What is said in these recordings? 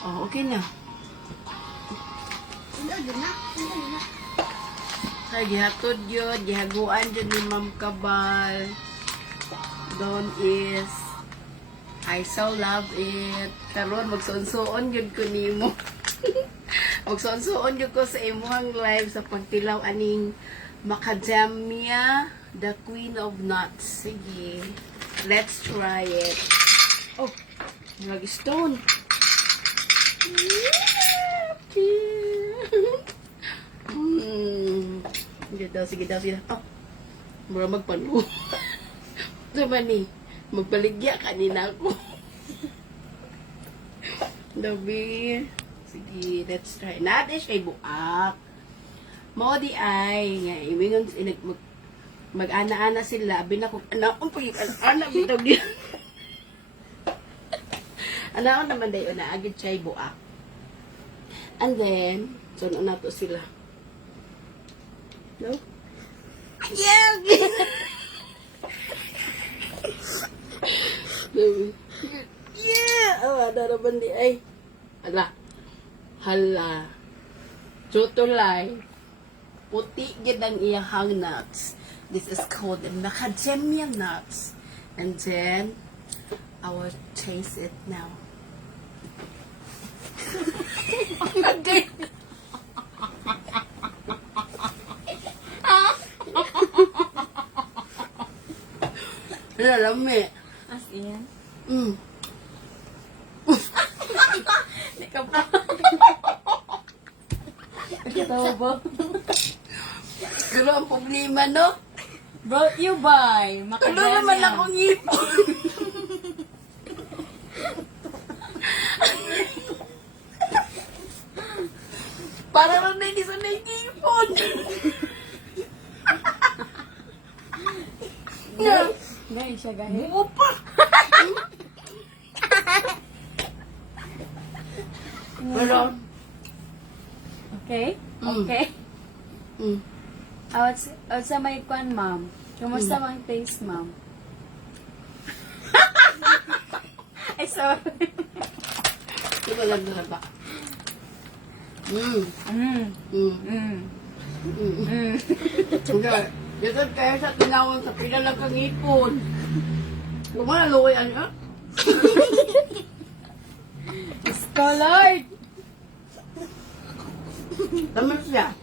Oh, okay na. Kaya gihatod yun, gihaguan dyan ni Ma'am Kabal. Doon is, I so love it. Karon magsuon-suon yun ko nimo. Magsuon-suon yun ko sa imuhang live sa pagtilaw aning macadamia, the queen of nuts. Sige, let's try it. Oh, nag-stone. Sige daw. Oh, mura magpanu. Diba ni, magbaligya kanina ako. Dabi. Sige, let's try. Natin siya buak. Mo di ay, nga, imingon, mag-ana-ana sila. Abin ako, anak ko, anak bitaw din. Anak ko naman dayo na, agad siya buak. And then, so na to sila. No? Yeah! Yeah! Oh, ada naman di ay. Hala. Tutulay. Puti gid ang iyahang nuts. This is called the macadamia nuts. And then, I will taste it now. Okay. Lami. As in? Hindi ka pa. Katawa ba? Pero ang problema, no? Brought you by Ano Macadamia. naman akong ipon? Para lang na hindi sa naikipon. Dahil siya gahit. Buo pa. Pero, Okay? Okay? Sa may kwan, ma'am. Kumusta mang taste, ma'am? Ay, sorry. di ba lang na ba? Okay. Dito kaya sa tinawang sa pinala kang ipon. Lumaluwi ano? Scholar! Tama siya.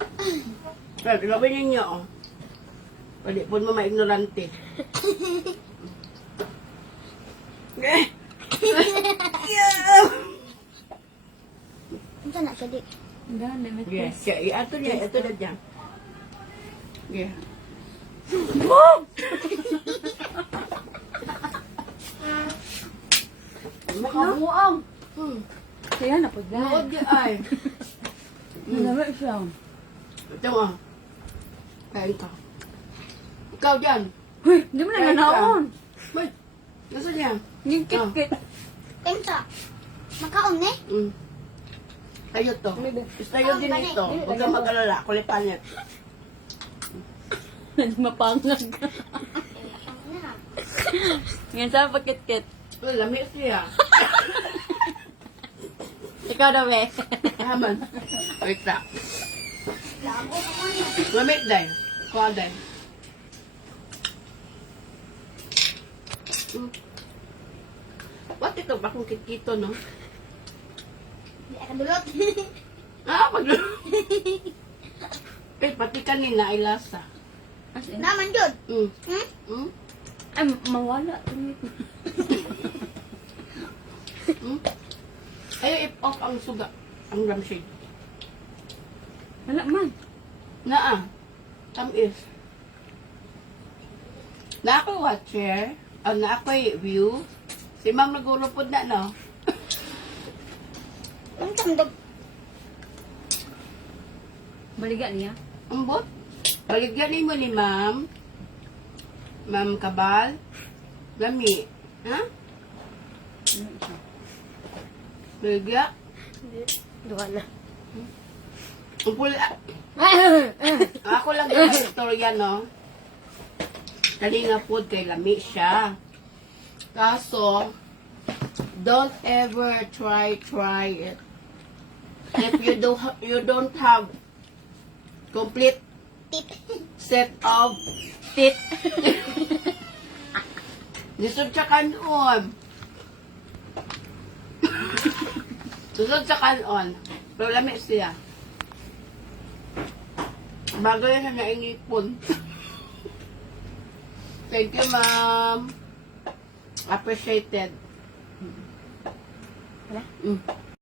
Kaya, gawin ninyo, oh. Pwede po mo ma-ignorante. Okay. Ano na siya di? Gano'n, may Okay. taste. Kaya, ito na dyan. Okay. Makabuang. Kaya na po Nood dahil. di ay. Nalamig siya. Ito mo. Kaya ito. Ikaw dyan. Uy, hindi mo na nanaon. Wait. Nasa niya? Yung kit-kit. Tensa. Makaon eh? Tayo to. Tayo din ito. Huwag kang mag-alala. Kulipan niya. Mapangag ka. Ngayon sa pagkit-kit. Lamig siya. Ikaw daw eh. Haman. Wait na. Lamig dahil. Kuha dahil. What ito? Bakong kikito, no? Di akan dulot. Ah, pag... Eh, pati kanina ay lasa. As in? Naman yun. Ay, mawala. Ayaw i-off ang suga. Ang lampshade. Wala man. Naa. Tamis. Na ako watcher. Na ako view. Si ma'am nagulupod na, no? Ang tandog. Baliga niya. Ambot. Baligyan mo ni ma'am. Ma'am Kabal. Lami. Ha? Baligya. Duha na. Ang pula. Ako lang yung istorya, no? Dali nga food kay lami siya. Kaso, Don't ever try it. If you don't have complete Tip. set of teeth. Lisod sa kanon. Susod sa kanon. Pero lami siya. Bago yan na naingipon. Thank you, ma'am. Appreciated. Wala? Mm.